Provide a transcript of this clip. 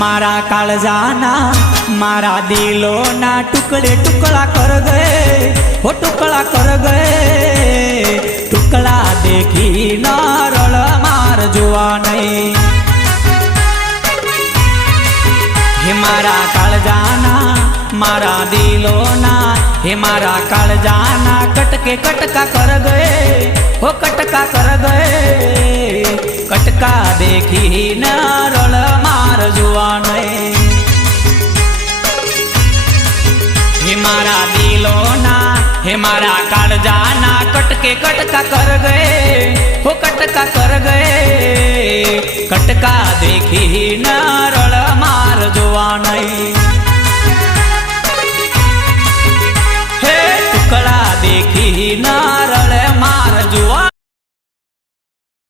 मारा काळजाना मारा दिलोना टुकड़े टुकड़ा कर गए हो टुकड़ा कर गए टुकड़ा देखी न रड़ मार जुआ नहीं हे मारा काळजाना मारा दिलोना हे मारा काळजाना कटके कटका कर गए हो कटका कर गए कटका देखी न रड़ मार जुआ नहीं हे मारा दिलोना हे मारा काळजाना कटके कटका कर गए हो कटका कर गए कटका देखी न रड़ मार जुआ नहीं।